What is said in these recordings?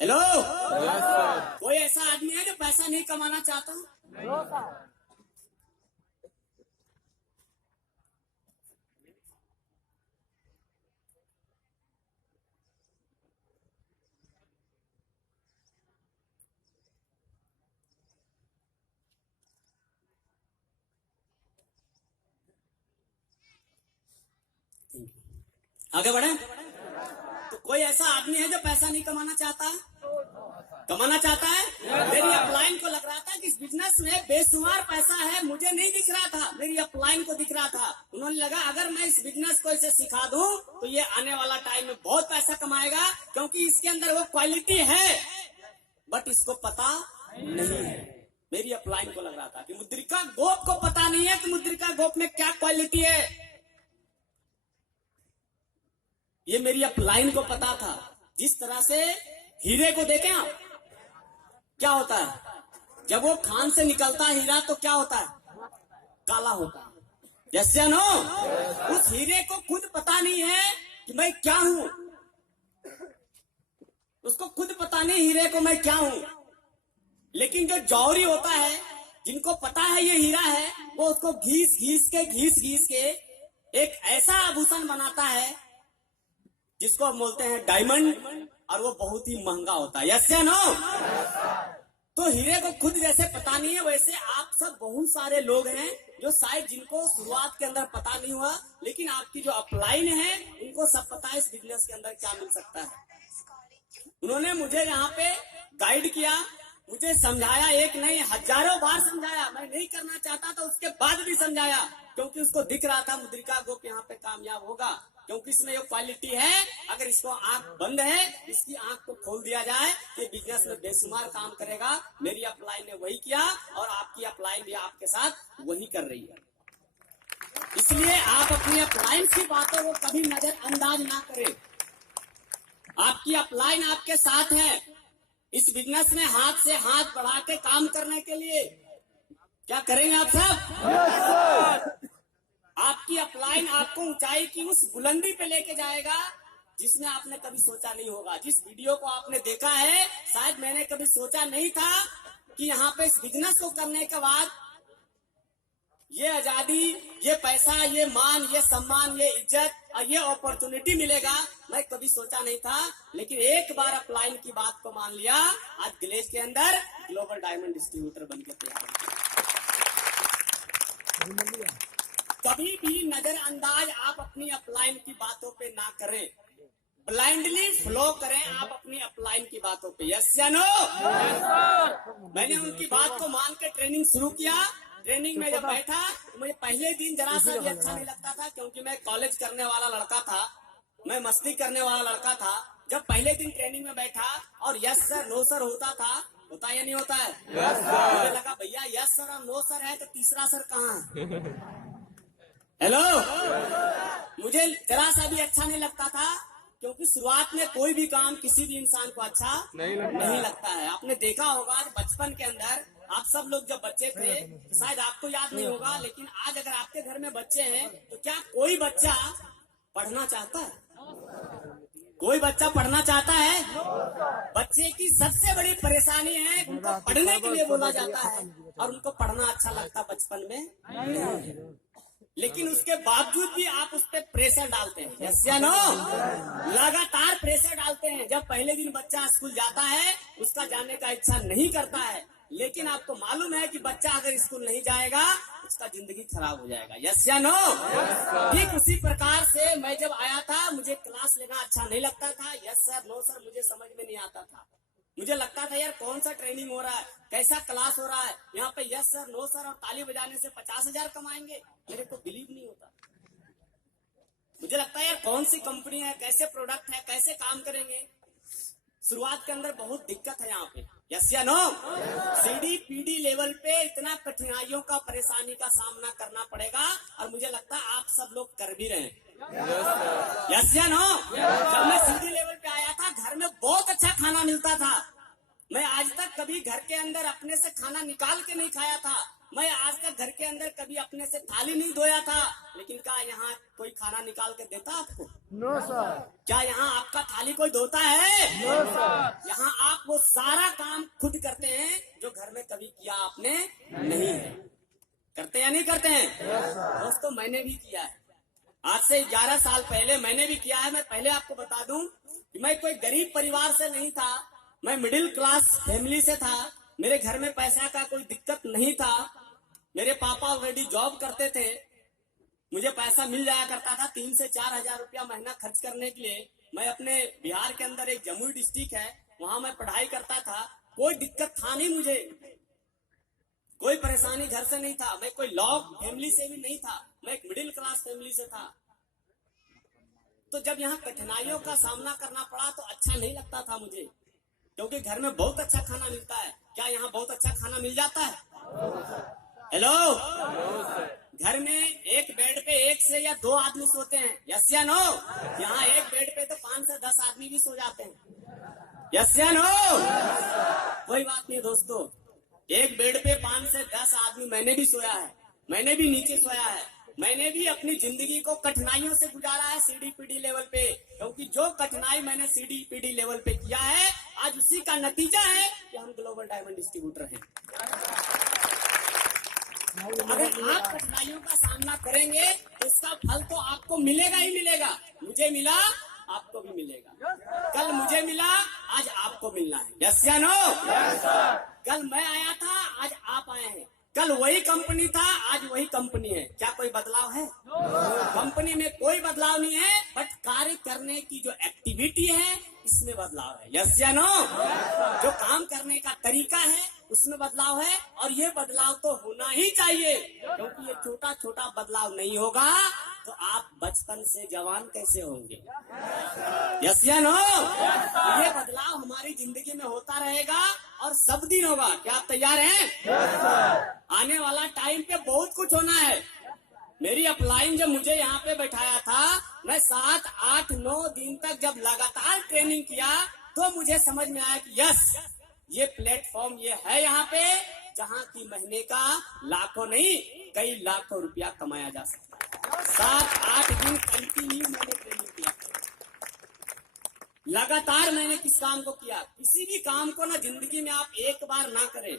Hello. कोई ऐसा आदमी है जो पैसा नहीं कमाना चाहता? आगे बढ़े। तो कोई ऐसा आदमी है जो पैसा नहीं कमाना चाहता? कमाना चाहता है। मेरी अपलाइन को लग रहा था कि इस बिजनेस में बेशुमार पैसा है, मुझे नहीं दिख रहा था, मेरी अपलाइन को दिख रहा था। उन्होंने लगा अगर मैं इस बिजनेस को इसे सिखा दूं तो ये आने वाला टाइम में बहुत पैसा कमाएगा, क्योंकि इसके अंदर वो क्वालिटी है, बट इसको पता नहीं है। मेरी अपलाइन को लग रहा था कि मुद्रिका गोप को पता नहीं है कि मुद्रिका गोप में क्या क्वालिटी है। ये मेरी अपलाइन को पता था। जिस तरह से हीरे को देखें आप, क्या होता है जब वो खान से निकलता है हीरा, तो क्या होता है? काला होता है। जैसे नो, उस हीरे को खुद पता नहीं है कि मैं क्या हूं, उसको खुद पता नहीं हीरे को मैं क्या हूं। लेकिन जो जौहरी होता है, जिनको पता है ये हीरा है, वो उसको घीस घीस के एक ऐसा आभूषण बनाता है जिसको हम बोलते हैं डायमंड, और वो बहुत ही महंगा होता है। यस या नो? तो हीरे को खुद जैसे पता नहीं है, वैसे आप सब बहुत सारे लोग हैं जो शायद जिनको शुरुआत के अंदर पता नहीं हुआ, लेकिन आपकी जो अपलाइन है उनको सब पता है इस बिजनेस के अंदर क्या मिल सकता है। उन्होंने मुझे यहाँ पे गाइड किया, मुझे समझाया, एक नहीं हजारों बार समझाया। मैं नहीं करना चाहता था, उसके बाद भी समझाया, क्योंकि उसको दिख रहा था मुद्रिका गोप यहाँ पे कामयाब होगा, क्योंकि इसमें ये क्वालिटी है। अगर इसको आंख बंद है, इसकी आंख को खोल दिया जाए कि बिजनेस में बेशुमार काम करेगा। मेरी अपलाइन ने वही किया और आपकी अपलाइन भी आपके साथ वही कर रही है। इसलिए आप अपनी अपलाइन की बातों को कभी नजरअंदाज ना करें। आपकी अपलाइन आपके साथ है इस बिजनेस में हाथ से हाथ बढ़ा के काम करने के लिए। क्या करेंगे आप सब? आपकी अपलाइन आपको ऊंचाई की उस बुलंदी पे लेके जाएगा जिसमें आपने कभी सोचा नहीं होगा। जिस वीडियो को आपने देखा है, शायद मैंने कभी सोचा नहीं था कि यहाँ पे इस बिजनेस को करने के बाद ये आजादी, ये पैसा, ये मान, ये सम्मान, ये इज्जत और ये अपॉर्चुनिटी मिलेगा, मैं कभी सोचा नहीं था। लेकिन एक बार अपलाइन की बात को मान लिया, आज ग्लेज के अंदर ग्लोबल डायमंड डिस्ट्रीब्यूटर बनकर तैयार। कभी भी नजरअंदाज आप अपनी अपलाइन की बातों पे ना करें, ब्लाइंडली फ्लो करें आप अपनी अपलाइन की बातों पे। यस या नो? मैंने उनकी बात को मान के ट्रेनिंग शुरू किया। ट्रेनिंग में जब बैठा तो मुझे पहले दिन जरा सा भी अच्छा नहीं लगता था, क्योंकि मैं कॉलेज करने वाला लड़का था, मैं मस्ती करने वाला लड़का था। जब पहले दिन ट्रेनिंग में बैठा और यस सर नो सर होता या नहीं होता है? मुझे लगा भैया यस सर और नो सर है तो तीसरा सर कहाँ है? हेलो। मुझे जरा सा भी अच्छा नहीं लगता था, क्योंकि शुरुआत में कोई भी काम किसी भी इंसान को अच्छा नहीं लगता है। आपने देखा होगा बचपन के अंदर, आप सब लोग जब बच्चे थे, शायद आपको याद नहीं होगा, लेकिन आज अगर आपके घर में बच्चे हैं तो क्या कोई बच्चा पढ़ना चाहता है? कोई बच्चा पढ़ना चाहता है? बच्चे की सबसे बड़ी परेशानी है उनको पढ़ने के लिए बोला जाता है और उनको पढ़ना अच्छा लगता बचपन में, लेकिन उसके बावजूद भी आप उस पर प्रेशर डालते हैं। यस या नो? लगातार प्रेशर डालते हैं। जब पहले दिन बच्चा स्कूल जाता है, उसका जाने का इच्छा नहीं करता है, लेकिन आपको मालूम है कि बच्चा अगर स्कूल नहीं जाएगा उसका जिंदगी खराब हो जाएगा। यस या नो? ठीक उसी प्रकार से मैं जब आया था, मुझे क्लास लेना अच्छा नहीं लगता था। यस सर नो सर मुझे समझ में नहीं आता था। मुझे लगता था यार कौन सा ट्रेनिंग हो रहा है, कैसा क्लास हो रहा है, यहाँ पे यस सर नो सर और ताली बजाने से 50,000 कमाएंगे, मेरे को बिलीव नहीं होता। मुझे लगता है यार कौन सी कंपनी है, कैसे प्रोडक्ट है, कैसे काम करेंगे। शुरुआत के अंदर बहुत दिक्कत है यहाँ पे। यस या नो? सीडी पीडी लेवल पे इतना कठिनाइयों का, परेशानी का सामना करना पड़ेगा, और मुझे लगता है आप सब लोग कर भी रहे हैं। यस या नो? जब मैं सीडी लेवल पे आया था, घर में बहुत अच्छा खाना मिलता था। मैं आज तक कभी घर के अंदर अपने से खाना निकाल के नहीं खाया था। मैं आज तक घर के अंदर कभी अपने से थाली नहीं धोया था। लेकिन क्या यहाँ कोई खाना निकाल के देता आपको? No sir. क्या यहाँ आपका थाली कोई धोता है? No sir. यहाँ आप वो सारा काम खुद करते हैं जो घर में कभी किया आपने नहीं है। करते या नहीं करते हैं? दोस्तों मैंने भी किया है। आज से 11 साल पहले मैंने भी किया है। मैं पहले आपको बता दूं कि मैं कोई गरीब परिवार से नहीं था, मैं मिडिल क्लास फैमिली से था। मेरे घर में पैसा का कोई दिक्कत नहीं था। मेरे पापा ऑलरेडी जॉब करते थे, मुझे पैसा मिल जाया करता था 3 से 4 हजार रुपया महीना खर्च करने के लिए। मैं अपने बिहार के अंदर एक जमुई डिस्ट्रिक्ट है, वहां मैं पढ़ाई करता था। कोई दिक्कत था नहीं, मुझे कोई परेशानी घर से नहीं था। मैं कोई लॉ फैमिली से भी नहीं था, मैं एक मिडिल क्लास फैमिली से था। तो जब यहाँ कठिनाइयों का सामना करना पड़ा तो अच्छा नहीं लगता था मुझे, क्योंकि घर में बहुत अच्छा खाना मिलता है। क्या यहाँ बहुत अच्छा खाना मिल जाता है? हेलो, घर में एक बेड पे 1 से या 2 आदमी सोते हैं, यस या नो? यहाँ एक बेड पे तो 5 से 10 आदमी भी सो जाते हैं, यस या नो? कोई बात नहीं दोस्तों, एक बेड पे 5 से 10 आदमी मैंने भी सोया है, मैंने भी नीचे सोया है। मैंने भी अपनी जिंदगी को कठिनाइयों से गुजारा है सीढ़ी पीढ़ी लेवल पे, क्योंकि जो कठिनाई मैंने सीढ़ी पीढ़ी लेवल पे किया है आज उसी का नतीजा है कि हम ग्लोबल डायमंड डिस्ट्रीब्यूटर हैं। अगर आप कठिनाइयों का सामना करेंगे तो इसका फल तो आपको मिलेगा ही मिलेगा। मुझे मिला, आपको भी मिलेगा। कल मुझे मिला, आज आपको मिलना है, यस या नो? कल मैं आया था, आज आप आए हैं। कल वही कंपनी था, आज वही कंपनी है। क्या कोई बदलाव है? कंपनी में कोई बदलाव नहीं है, बट कार्य करने की जो एक्टिविटी है इसमें बदलाव है, यस या नो? जो काम करने का तरीका है उसमें बदलाव है, और ये बदलाव तो होना ही चाहिए, क्योंकि ये छोटा छोटा बदलाव नहीं होगा तो आप बचपन से जवान कैसे होंगे, यस या नो? ये बदलाव हमारी जिंदगी में होता रहेगा और सब दिन होगा। क्या आप तैयार हैं? आने वाला टाइम पे बहुत कुछ होना है। मेरी अपलाइन जब मुझे यहाँ पे बैठाया था, मैं 7, 8, 9 दिन तक जब लगातार ट्रेनिंग किया तो मुझे समझ में आया कि यस, ये प्लेटफॉर्म ये है यहाँ पे जहाँ की महीने का लाखों नहीं कई लाखों रुपया कमाया जा सकता है। 7, 8 दिन कंटिन्यू मैंने ट्रेनिंग किया, लगातार मैंने किस काम को किया। किसी भी काम को ना जिंदगी में आप एक बार ना करें,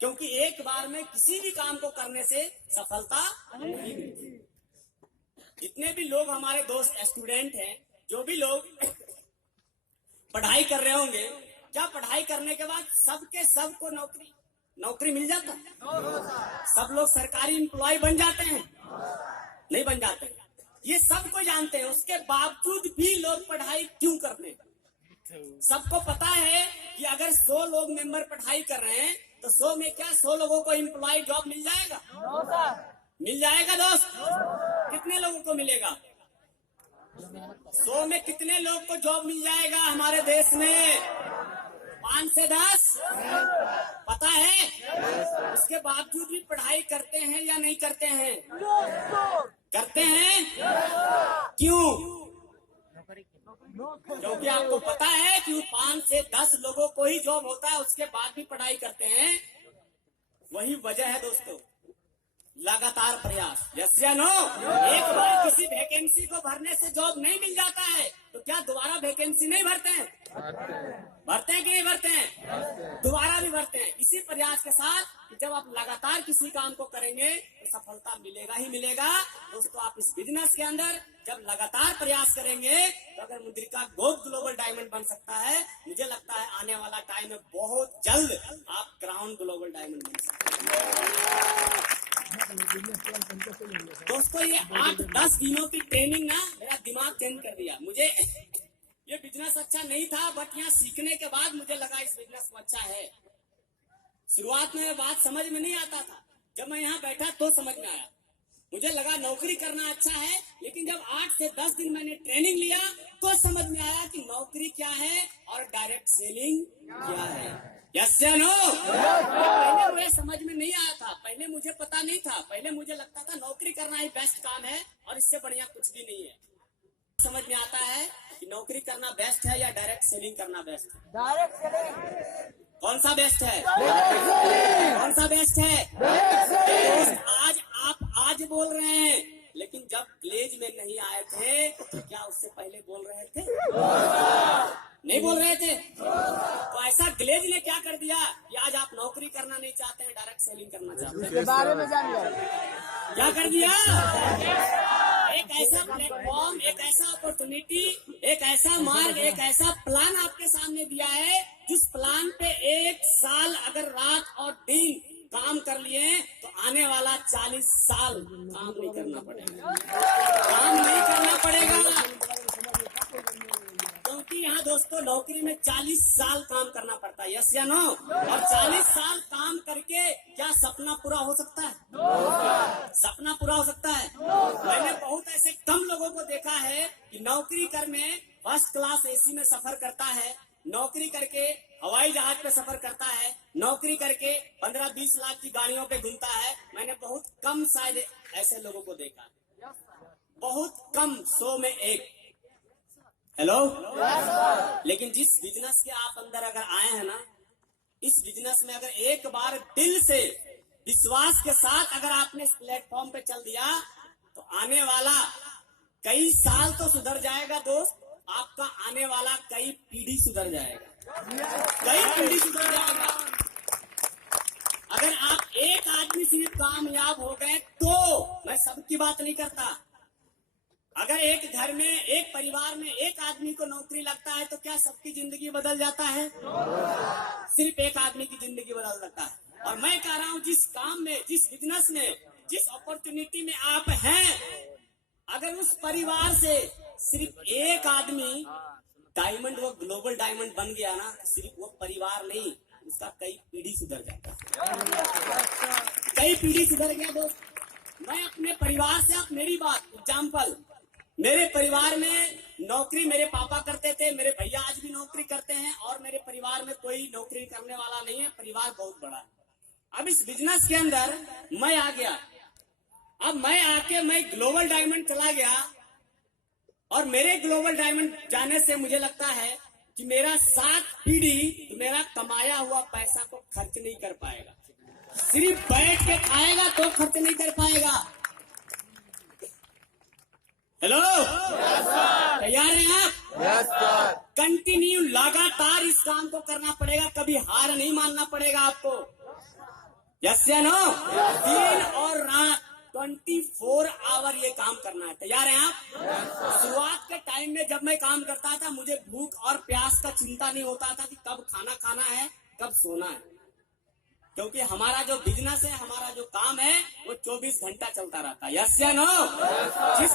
क्योंकि एक बार में किसी भी काम को करने से सफलता नहीं मिलती। जितने भी लोग हमारे दोस्त स्टूडेंट हैं, जो भी लोग पढ़ाई कर रहे होंगे, क्या पढ़ाई करने के बाद सबके सबको नौकरी मिल जाता है? सब लोग सरकारी एम्प्लॉय बन जाते हैं? नहीं बन जाते। ये सबको जानते हैं, उसके बावजूद भी लोग पढ़ाई क्यों करते हैं? सबको पता है कि अगर 100 लोग मेंबर पढ़ाई कर रहे हैं तो 100 में क्या 100 लोगों को एम्प्लॉय जॉब मिल जाएगा? मिल जाएगा दोस्त? कितने लोगों को मिलेगा? 100 में कितने लोग को जॉब मिल जाएगा हमारे देश में? 5 से 10? पता है? उसके बावजूद भी पढ़ाई करते हैं या नहीं करते हैं? करते हैं। क्यों? क्योंकि आपको पता है कि 5 से 10 लोगों को ही जॉब होता है, उसके बाद भी पढ़ाई करते हैं। वही वजह है दोस्तों, लगातार प्रयास, यस या नो? एक बार किसी वैकेंसी को भरने से जॉब नहीं मिल जाता है तो क्या दोबारा वैकेंसी नहीं भरते हैं? भरते हैं कि नहीं भरते हैं? दोबारा भी भरते हैं। इसी प्रयास के साथ जब आप लगातार किसी काम को करेंगे तो सफलता मिलेगा ही मिलेगा। दोस्तों, आप इस बिजनेस के अंदर जब लगातार प्रयास करेंगे तो अगर मुद्रिका गोल्ड ग्लोबल डायमंड बन सकता है, मुझे लगता है आने वाला टाइम में बहुत जल्द आप क्राउन ग्लोबल डायमंड बन सकते हैं। दोस्तों, ये 8-10 दिनों की ट्रेनिंग ना मेरा दिमाग चेंज कर दिया। मुझे ये बिजनेस अच्छा नहीं था, बट यहाँ सीखने के बाद मुझे लगा इस बिजनेस को अच्छा है। शुरुआत में बात समझ में नहीं आता था, जब मैं यहाँ बैठा तो समझ में आया। मुझे लगा नौकरी करना अच्छा है, लेकिन जब 8 से 10 दिन मैंने ट्रेनिंग लिया तो समझ में आया कि नौकरी क्या है और डायरेक्ट सेलिंग क्या है, यस या नो? पहले मुझे समझ में नहीं आया था, पहले मुझे पता नहीं था। पहले मुझे लगता था नौकरी करना ही बेस्ट काम है और इससे बढ़िया कुछ भी नहीं है। समझ में आता है कि नौकरी करना बेस्ट है या डायरेक्ट सेलिंग करना बेस्ट है? Direct selling. कौन सा बेस्ट है? कौन सा बेस्ट है? दोस्त, आज आप बोल रहे हैं, लेकिन जब ग्लेज में नहीं आए थे तो क्या उससे पहले बोल रहे थे? नहीं बोल रहे थे। तो ऐसा ग्लेज ने क्या कर दिया कि आज आप नौकरी करना नहीं चाहते हैं, डायरेक्ट सेलिंग करना चाहते हैं। के बारे में जान लो। क्या कर दिया? एक ऐसा प्लेटफॉर्म, एक ऐसा अपॉर्चुनिटी, एक ऐसा मार्ग, एक ऐसा प्लान आपके सामने दिया है, जिस प्लान पे 1 साल अगर रात और दिन काम कर लिए तो आने वाला 40 साल काम नहीं करना पड़ेगा, काम नहीं करना पड़ेगा। क्योंकि यहाँ दोस्तों नौकरी में 40 साल काम करना पड़ता है, यस या नो? और 40 साल काम करके क्या सपना पूरा हो सकता है? सपना पूरा हो सकता है? मैंने बहुत ऐसे कम लोगों को देखा है कि नौकरी करने फर्स्ट क्लास एसी में सफर करता है, नौकरी करके हवाई जहाज पे सफर करता है, नौकरी करके 15-20 लाख की गाड़ियों पे घूमता है। मैंने बहुत कम शायद ऐसे लोगों को देखा, बहुत कम, 100 में 1। हेलो। लेकिन जिस बिजनेस के आप अंदर अगर आए हैं ना, इस बिजनेस में अगर एक बार दिल से विश्वास के साथ अगर आपने इस प्लेटफॉर्म पे चल दिया तो आने वाला कई साल तो सुधर जाएगा दोस्त, आपका आने वाला कई पीढ़ी सुधर जाएगा, कई पीढ़ी सुधर जाएगा। अगर आप एक आदमी से कामयाब हो गए तो, मैं सबकी बात नहीं करता, अगर एक घर में, एक परिवार में एक आदमी को नौकरी लगता है तो क्या सबकी जिंदगी बदल जाता है? सिर्फ एक आदमी की जिंदगी बदल जाता है। और मैं कह रहा हूँ जिस काम में, जिस बिजनेस में, जिस अपॉर्चुनिटी में आप हैं, अगर उस परिवार से सिर्फ एक आदमी डायमंड, वो ग्लोबल डायमंड बन गया ना, सिर्फ वो परिवार नहीं, उसका कई पीढ़ी सुधर जाता है, कई पीढ़ी सुधर गया दोस्त। मैं अपने परिवार से, आप मेरी बात एग्जाम्पल, मेरे परिवार में नौकरी मेरे पापा करते थे, मेरे भैया आज भी नौकरी करते हैं, और मेरे परिवार में कोई नौकरी करने वाला नहीं है, परिवार बहुत बड़ा है। अब इस बिजनेस के अंदर मैं आ गया, अब मैं आके मैं ग्लोबल डायमंड चला गया, और मेरे ग्लोबल डायमंड जाने से मुझे लगता है कि मेरा 7 पीढ़ी मेरा कमाया हुआ पैसा को खर्च नहीं कर पाएगा, सिर्फ बैठ के खाएगा तो खर्च नहीं कर पाएगा। हेलो, तैयार हैं आप? Yes sir. कंटिन्यू लगातार इस काम को करना पड़ेगा, कभी हार नहीं मानना पड़ेगा आपको, यस या नो? दिन और रात 24 आवर ये काम करना है। तैयार हैं आप? शुरुआत के टाइम में जब मैं काम करता था, मुझे भूख और प्यास का चिंता नहीं होता था कि कब खाना खाना है, कब सोना है, क्योंकि हमारा जो बिजनेस है, हमारा जो काम है, वो 24 घंटा चलता रहता है, यस या नो? जिस